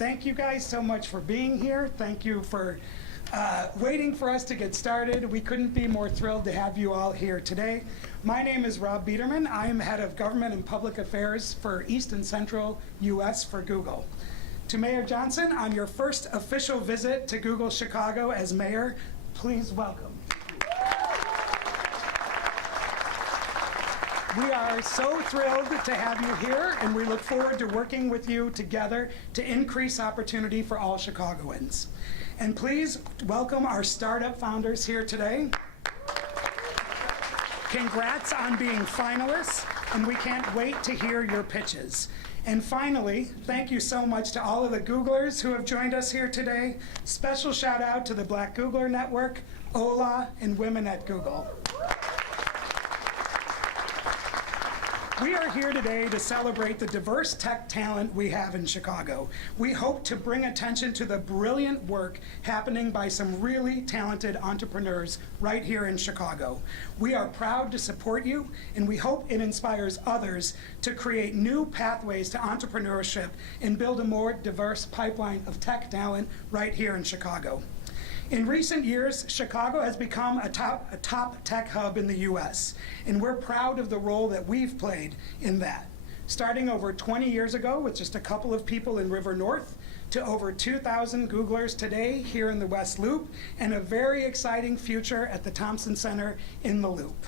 Thank you guys so much for being here. Thank you for waiting for us to get started. We couldn't be more thrilled to have you all here today. My name is Rob Biederman. I am Head of Government and Public Affairs for East and Central US for Google. To Mayor Johnson, on your first official visit to Google Chicago as mayor, please welcome. We are so thrilled to have you here, and we look forward to working with you together to increase opportunity for all Chicagoans. And please welcome our startup founders here today. Congrats on being finalists, and we can't wait to hear your pitches. And finally, thank you so much to all of the Googlers who have joined us here today. Special shout out to the Black Googler Network, OLA, and Women at Google. We are here today to celebrate the diverse tech talent we have in Chicago. We hope to bring attention to the brilliant work happening by some really talented entrepreneurs right here in Chicago. We are proud to support you, and we hope it inspires others to create new pathways to entrepreneurship and build a more diverse pipeline of tech talent right here in Chicago. In recent years, Chicago has become a top tech hub in the US, and we're proud of the role that we've played in that. Starting over 20 years ago with just a couple of people in River North, to over 2,000 Googlers today here in the West Loop, and a very exciting future at the Thompson Center in the Loop.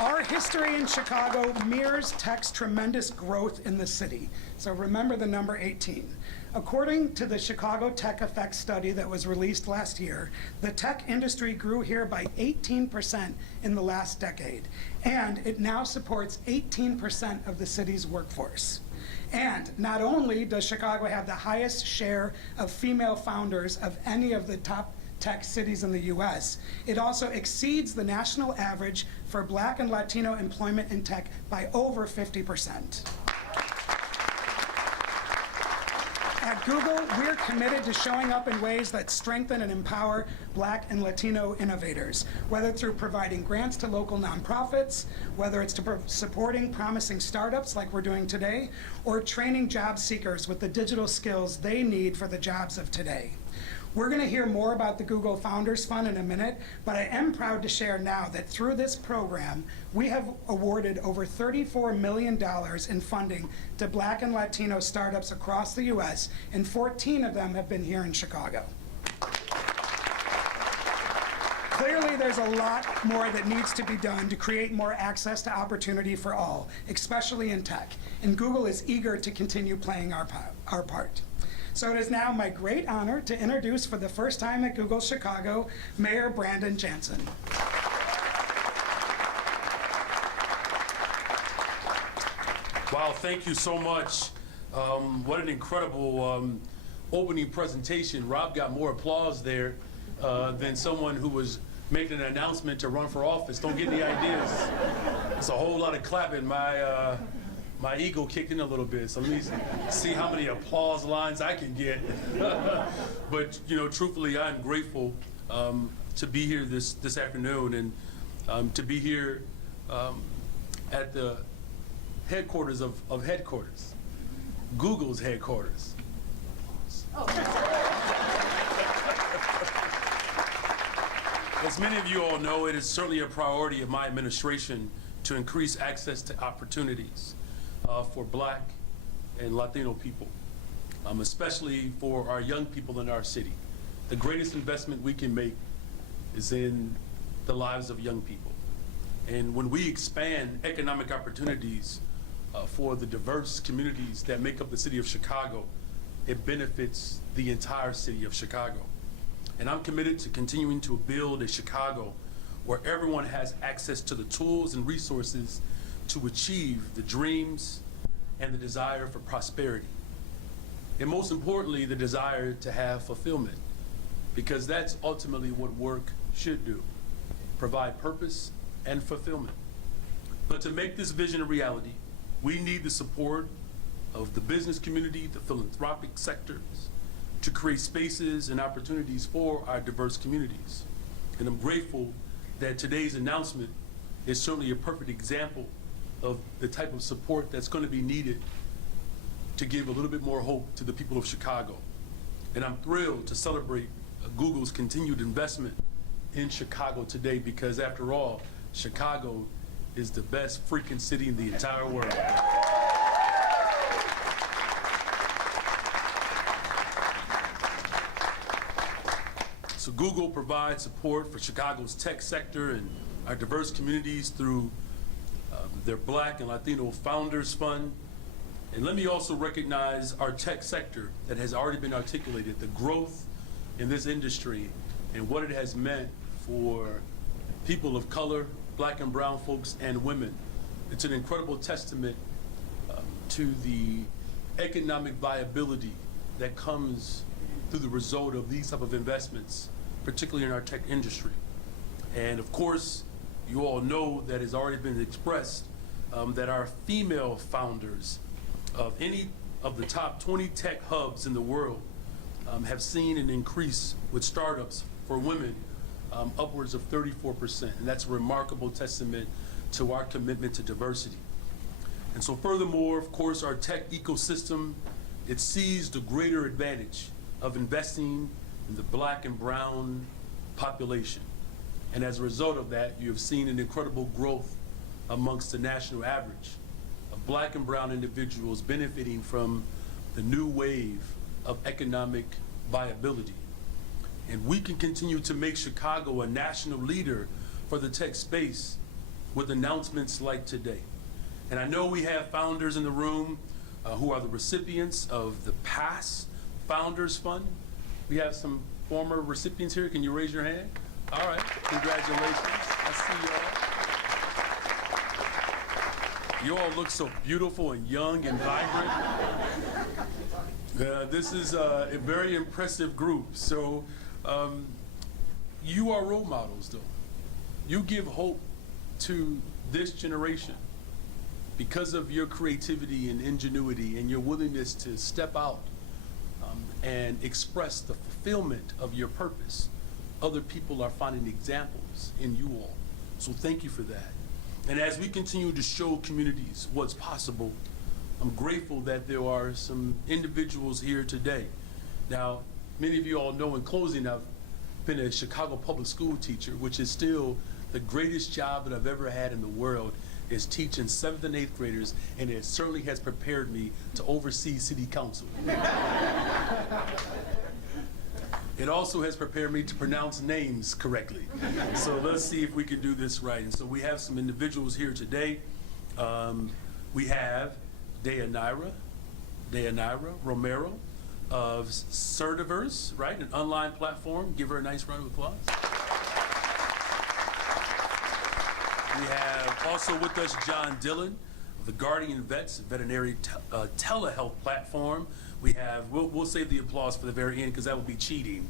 Our history in Chicago mirrors tech's tremendous growth in the city. So remember the number 18. According to the Chicago Tech Effect study that was released last year, the tech industry grew here by 18% in the last decade, and it now supports 18% of the city's workforce. And not only does Chicago have the highest share of female founders of any of the top tech cities in the US, it also exceeds the national average for Black and Latino employment in tech by over 50%. At Google, we're committed to showing up in ways that strengthen and empower Black and Latino innovators, whether through providing grants to local nonprofits, whether it's to supporting promising startups like we're doing today, or training job seekers with the digital skills they need for the jobs of today. We're going to hear more about the Google Founders Fund in a minute, but I am proud to share now that through this program, we have awarded over $34 million in funding to Black and Latino startups across the US, and 14 of them have been here in Chicago. Clearly, there's a lot more that needs to be done to create more access to opportunity for all, especially in tech, and Google is eager to continue playing our part. So it is now my great honor to introduce for the first time at Google Chicago, Mayor Brandon Jansen. Wow, thank you so much. What an incredible opening presentation. Rob got more applause there than someone who was making an announcement to run for office. Don't get any ideas. It's a whole lot of clapping. My ego kicked in a little bit, so let me see how many applause lines I can get. But you know, truthfully, I'm grateful to be here this afternoon, and to be here at the headquarters of headquarters, Google's headquarters. As many of you all know, it is certainly a priority of my administration to increase access to opportunities for Black and Latino people, especially for our young people in our city. The greatest investment we can make is in the lives of young people. And when we expand economic opportunities for the diverse communities that make up the city of Chicago, it benefits the entire city of Chicago. And I'm committed to continuing to build a Chicago where everyone has access to the tools and resources to achieve the dreams and the desire for prosperity. And most importantly, the desire to have fulfillment, because that's ultimately what work should do, provide purpose and fulfillment. But to make this vision a reality, we need the support of the business community, the philanthropic sectors, to create spaces and opportunities for our diverse communities. And I'm grateful that today's announcement is certainly a perfect example of the type of support that's going to be needed to give a little bit more hope to the people of Chicago. And I'm thrilled to celebrate Google's continued investment in Chicago today, because after all, Chicago is the best freaking city in the entire world. So Google provides support for Chicago's tech sector and our diverse communities through their Black and Latino Founders Fund. And let me also recognize our tech sector that has already been articulated, the growth in this industry and what it has meant for people of color, Black and brown folks, and women. It's an incredible testament to the economic viability that comes through the result of these type of investments, particularly in our tech industry. And of course, you all know that it's already been expressed that our female founders of any of the top 20 tech hubs in the world have seen an increase with startups for women upwards of 34%. And that's a remarkable testament to our commitment to diversity. And so furthermore, of course, our tech ecosystem, it sees the greater advantage of investing in the Black and brown population. And as a result of that, you have seen an incredible growth amongst the national average of Black and brown individuals benefiting from the new wave of economic viability. And we can continue to make Chicago a national leader for the tech space with announcements like today. And I know we have founders in the room who are the recipients of the past Founders Fund. We have some former recipients here. Can you raise your hand? All right, congratulations. I see you all. You all look so beautiful and young and vibrant. This is a very impressive group. So you are role models, though. You give hope to this generation because of your creativity and ingenuity and your willingness to step out and express the fulfillment of your purpose. Other people are finding examples in you all. So thank you for that. And as we continue to show communities what's possible, I'm grateful that there are some individuals here today. Now, many of you all know, in closing, I've been a Chicago public school teacher, which is still the greatest job that I've ever had in the world, is teaching 7th and 8th graders, and it certainly has prepared me to oversee city council. It also has prepared me to pronounce names correctly. So let's see if we can do this right. And so we have some individuals here today. We have Deyanira Romero of Certiverse, right? An online platform. Give her a nice round of applause. We have also with us John Dillon of the Guardian Vets Veterinary Telehealth Platform. We have, we'll save the applause for the very end because that would be cheating.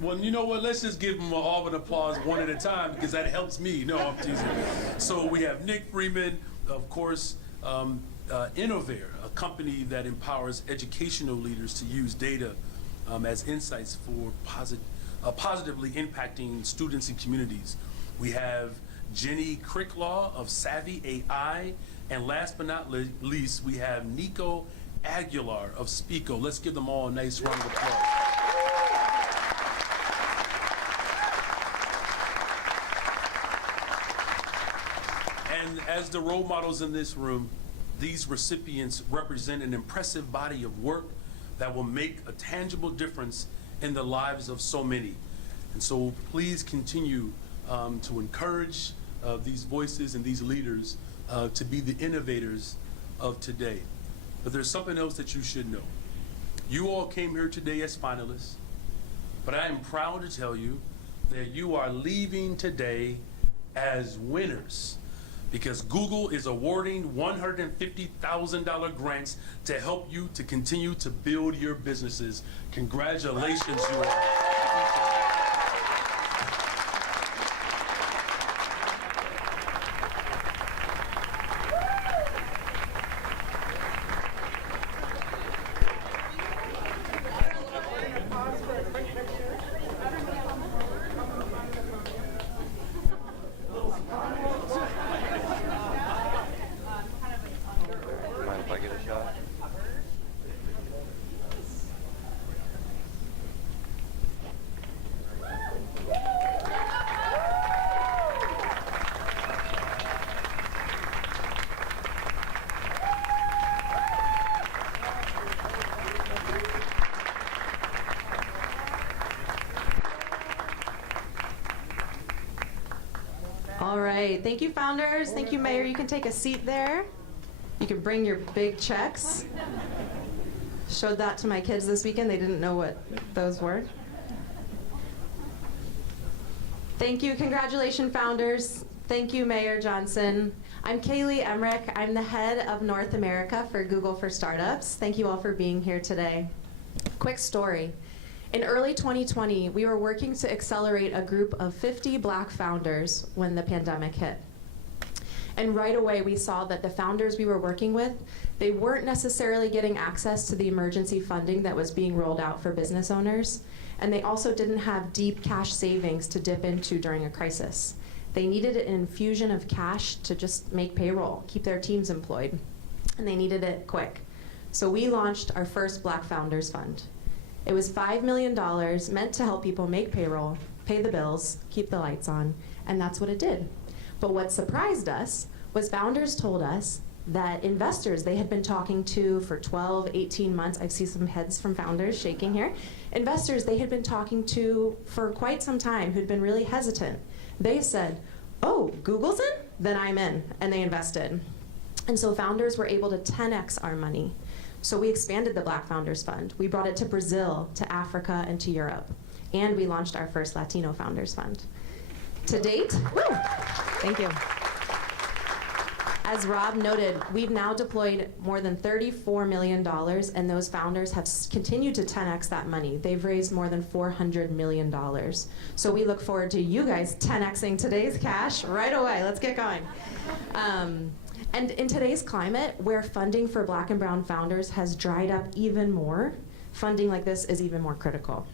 Well, you know what, let's just give them all an applause one at a time because that helps me. No, I'm teasing. So we have Nick Freeman, of course, Innovare, a company that empowers educational leaders to use data as insights for positively impacting students and communities. We have Jenny Cricklaw of Savvy AI, and last but not least, we have Nico Aguilar of Speako. Let's give them all a nice round of applause. And as the role models in this room, these recipients represent an impressive body of work that will make a tangible difference in the lives of so many. And so please continue to encourage these voices and these leaders to be the innovators of today. But there's something else that you should know. You all came here today as finalists, but I am proud to tell you that you are leaving today as winners, because Google is awarding $150,000 grants to help you to continue to build your businesses. Congratulations, you all. Mind if I get a shot? right, thank you, founders. Thank you, Mayor. You can take a seat there. You can bring your big checks. Showed that to my kids this weekend. They didn't know what those were. Thank you. Congratulations, founders. Thank you, Mayor Johnson. I'm Kaylee Emmerich. I'm the head of North America for Google for Startups. Thank you all for being here today. Quick story. In early 2020, we were working to accelerate a group of 50 Black founders when the pandemic hit. And right away, we saw that the founders we were working with, they weren't necessarily getting access to the emergency funding that was being rolled out for business owners. And they also didn't have deep cash savings to dip into during a crisis. They needed an infusion of cash to just make payroll, keep their teams employed. And they needed it quick. So we launched our first Black Founders Fund. It was $5 million, meant to help people make payroll, pay the bills, keep the lights on, and that's what it did. But what surprised us was founders told us that investors they had been talking to for 12, 18 months, I see some heads from founders shaking here, investors they had been talking to for quite some time who'd been really hesitant. They said, oh, Google's in? Then I'm in, and they invested. And so founders were able to 10x our money. So we expanded the Black Founders Fund. We brought it to Brazil, to Africa, and to Europe. And we launched our first Latino Founders Fund. To date, woo, thank you. As Rob noted, we've now deployed more than $34 million, and those founders have continued to 10x that money. They've raised more than $400 million. So we look forward to you guys 10xing today's cash right away. Let's get going. And in today's climate, where funding for Black and brown founders has dried up even more, funding like this is even more critical.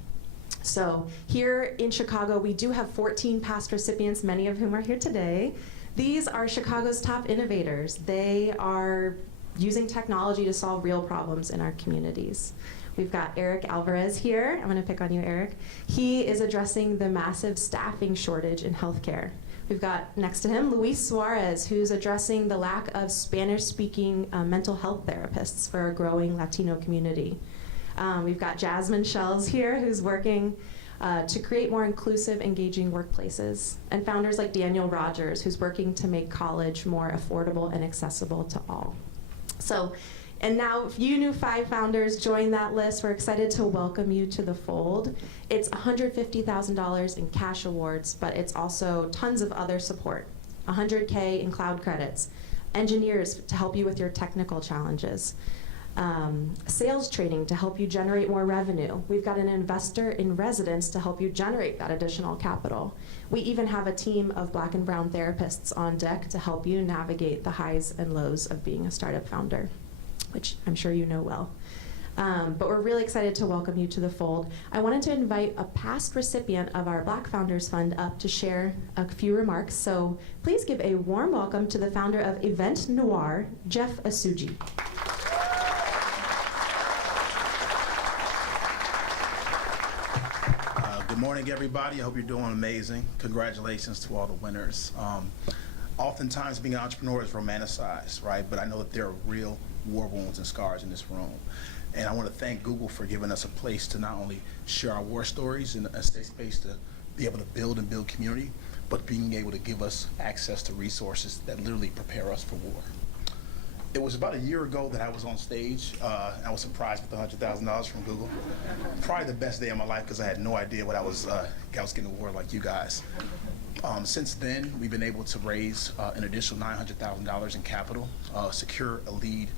So here in Chicago, we do have 14 past recipients, many of whom are here today. These are Chicago's top innovators. They are using technology to solve real problems in our communities. We've got Eric Alvarez here. I'm going to pick on you, Eric. He is addressing the massive staffing shortage in healthcare. We've got next to him Luis Suarez, who's addressing the lack of Spanish-speaking mental health therapists for a growing Latino community. We've got Jasmine Shells here, who's working to create more inclusive, engaging workplaces. And founders like Daniel Rogers, who's working to make college more affordable and accessible to all. So, and now if you new 5 founders join that list, we're excited to welcome you to the fold. It's $150,000 in cash awards, but it's also tons of other support. $100K in cloud credits, engineers to help you with your technical challenges, sales training to help you generate more revenue. We've got an investor in residence to help you generate that additional capital. We even have a team of Black and brown therapists on deck to help you navigate the highs and lows of being a startup founder, which I'm sure you know well. But we're really excited to welcome you to the fold. I wanted to invite a past recipient of our Black Founders Fund up to share a few remarks. So please give a warm welcome to the founder of Event Noir, Jeff Asuji. Good morning, everybody. I hope you're doing amazing. Congratulations to all the winners. Oftentimes being an entrepreneur is romanticized, right? But I know that there are real war wounds and scars in this room. And I want to thank Google for giving us a place to not only share our war stories and a safe space to be able to build community, but being able to give us access to resources that literally prepare us for war. It was about a year ago that I was on stage. I was surprised with the $100,000 from Google. Probably the best day of my life because I had no idea what I was getting a award like you guys. Since then, we've been able to raise an additional $900,000 in capital, secure a lead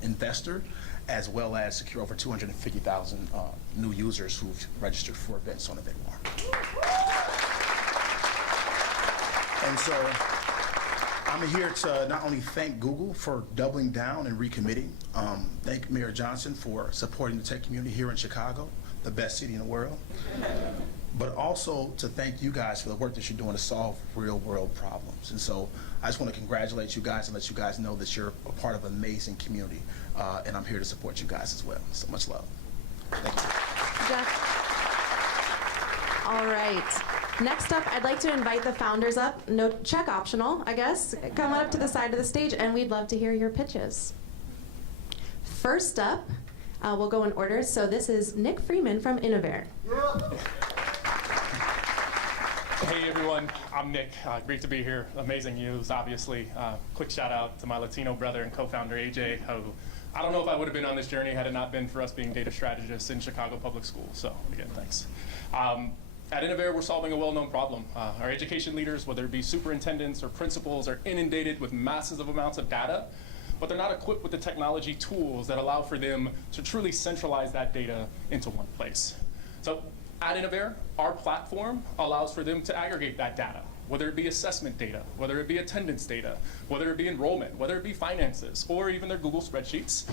investor, as well as secure over 250,000 new users who've registered for events on EventWar. And so I'm here to not only thank Google for doubling down and recommitting, thank Mayor Johnson for supporting the tech community here in Chicago, the best city in the world, but also to thank you guys for the work that you're doing to solve real world problems. And so I just want to congratulate you guys and let you guys know that you're a part of an amazing community, and I'm here to support you guys as well. So much love. Thank you. Jeff. All right. Next up, I'd like to invite the founders up. No check optional, I guess. Come on up to the side of the stage, and we'd love to hear your pitches. First up, we'll go in order. So this is Nick Freeman from Innovair. Hey everyone, I'm Nick. Great to be here. Amazing news, obviously. Quick shout out to my Latino brother and co-founder AJ, who I don't know if I would have been on this journey had it not been for us being data strategists in Chicago Public Schools. So again, thanks. At Innovair, we're solving a well-known problem. Our education leaders, whether it be superintendents or principals, are inundated with massive amounts of data, but they're not equipped with the technology tools that allow for them to truly centralize that data into one place. So at Innovair, our platform allows for them to aggregate that data, whether it be assessment data, whether it be attendance data, whether it be enrollment, whether it be finances, or even their Google spreadsheets,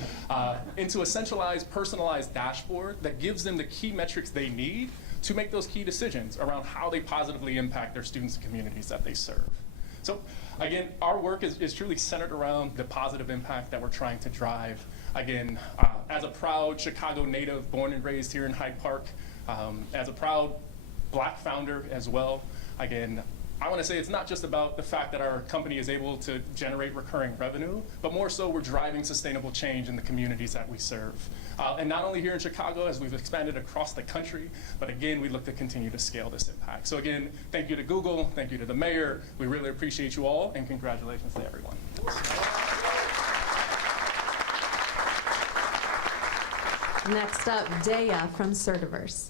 into a centralized, personalized dashboard that gives them the key metrics they need to make those key decisions around how they positively impact their students and communities that they serve. So again, our work is truly centered around the positive impact that we're trying to drive. Again, as a proud Chicago native, born and raised here in Hyde Park, as a proud Black founder as well, again, I want to say it's not just about the fact that our company is able to generate recurring revenue, but more so we're driving sustainable change in the communities that we serve. And not only here in Chicago, as we've expanded across the country, but again, we look to continue to scale this impact. So again, thank you to Google, thank you to the mayor. We really appreciate you all, and congratulations to everyone. Next up, Daya from Certiverse.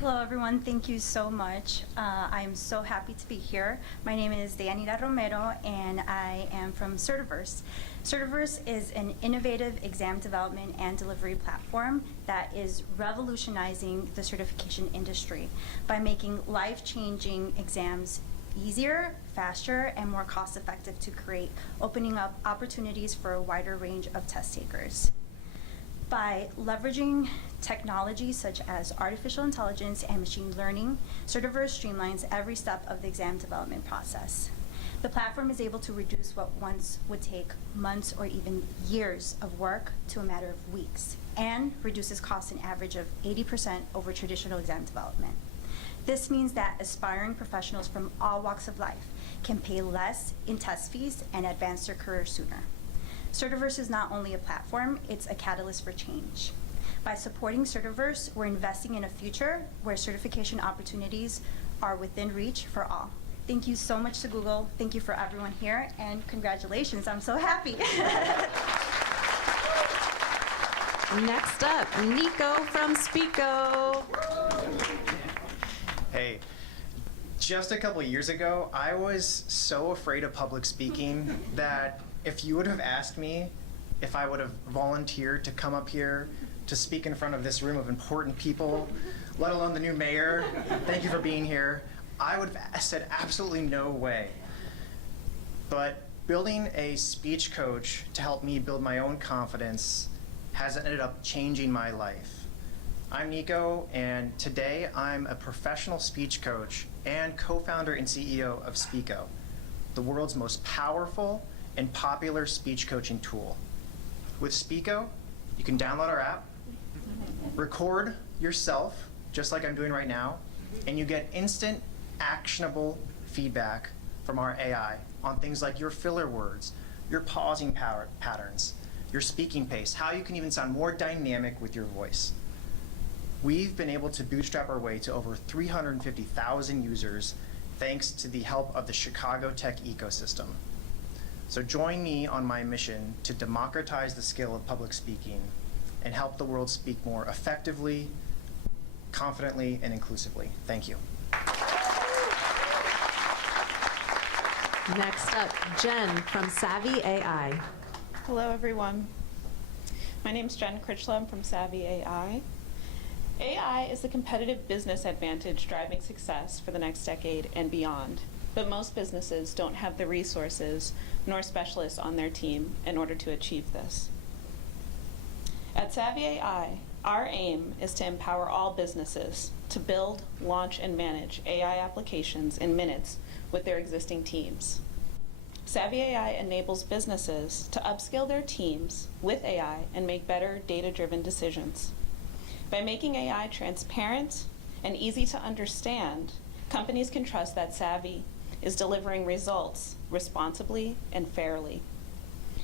Hello everyone, thank you so much. I'm so happy to be here. My name is Deyanira Romero and I am from Certiverse. Certiverse is an innovative exam development and delivery platform that is revolutionizing the certification industry by making life-changing exams easier, faster, and more cost-effective to create, opening up opportunities for a wider range of test takers. By leveraging technology such as artificial intelligence and machine learning, Certiverse streamlines every step of the exam development process. The platform is able to reduce what once would take months or even years of work to a matter of weeks, and reduces costs an average of 80% over traditional exam development. This means that aspiring professionals from all walks of life can pay less in test fees and advance their career sooner. Certiverse is not only a platform, it's a catalyst for change. By supporting Certiverse, we're investing in a future where certification opportunities are within reach for all. Thank you so much to Google. Thank you for everyone here, and congratulations, I'm so happy. Next up, Nico from Speako. Hey, just a couple years ago, I was so afraid of public speaking that if you would have asked me if I would have volunteered to come up here to speak in front of this room of important people, let alone the new mayor, thank you for being here, I would have said absolutely no way. But building a speech coach to help me build my own confidence has ended up changing my life. I'm Nico, and today I'm a professional speech coach and co-founder and CEO of Speako, the world's most powerful and popular speech coaching tool. With Speako, you can download our app, record yourself, just like I'm doing right now, and you get instant, actionable feedback from our AI on things like your filler words, your pausing patterns, your speaking pace, how you can even sound more dynamic with your voice. We've been able to bootstrap our way to over 350,000 users thanks to the help of the Chicago tech ecosystem. So join me on my mission to democratize the skill of public speaking and help the world speak more effectively, confidently, and inclusively. Thank you. Next up, Jen from Savvy AI. Hello, everyone. My name is Jen Critchlow. I'm from Savvy AI. AI is the competitive business advantage driving success for the next decade and beyond. But most businesses don't have the resources nor specialists on their team in order to achieve this. At Savvy AI, our aim is to empower all businesses to build, launch, and manage AI applications in minutes with their existing teams. Savvy AI enables businesses to upskill their teams with AI and make better data-driven decisions. By making AI transparent and easy to understand, companies can trust that Savvy is delivering results responsibly and fairly.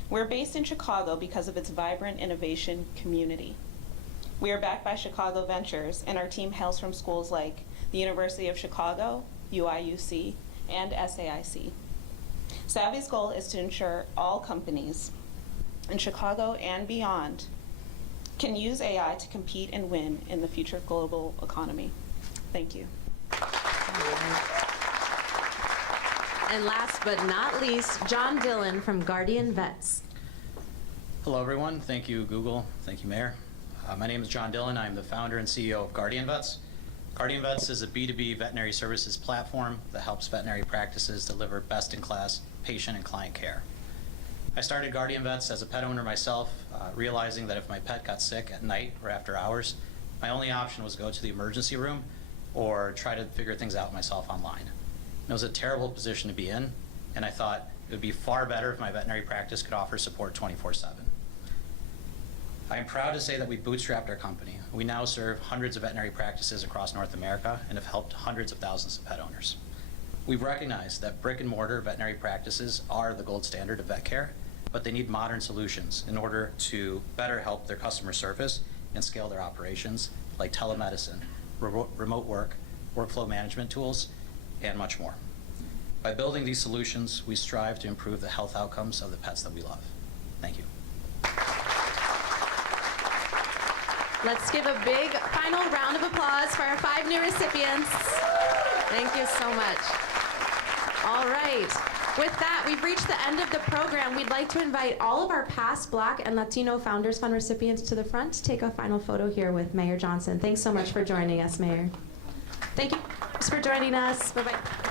We're based in Chicago because of its vibrant innovation community. We are backed by Chicago Ventures, and our team hails from schools like the University of Chicago, UIUC, and SAIC. Savvy's goal is to ensure all companies in Chicago and beyond can use AI to compete and win in the future global economy. Thank you. And last but not least, John Dillon from Guardian Vets. Hello, everyone. Thank you, Google. Thank you, Mayor. My name is John Dillon. I'm the founder and CEO of Guardian Vets. Guardian Vets is a B2B veterinary services platform that helps veterinary practices deliver best-in-class patient and client care. I started Guardian Vets as a pet owner myself, realizing that if my pet got sick at night or after hours, my only option was go to the emergency room or try to figure things out myself online. It was a terrible position to be in, and I thought it would be far better if my veterinary practice could offer support 24/7. I am proud to say that we bootstrapped our company. We now serve hundreds of veterinary practices across North America and have helped hundreds of thousands of pet owners. We've recognized that brick and mortar veterinary practices are the gold standard of vet care, but they need modern solutions in order to better help their customer service and scale their operations, like telemedicine, remote work, workflow management tools, and much more. By building these solutions, we strive to improve the health outcomes of the pets that we love. Thank you. Let's give a big final round of applause for our 5 new recipients. Thank you so much. All right. With that, we've reached the end of the program. We'd like to invite all of our past Black and Latino Founders Fund recipients to the front to take a final photo here with Mayor Johnson. Thanks so much for joining us, Mayor. Thank you for joining us. Bye-bye.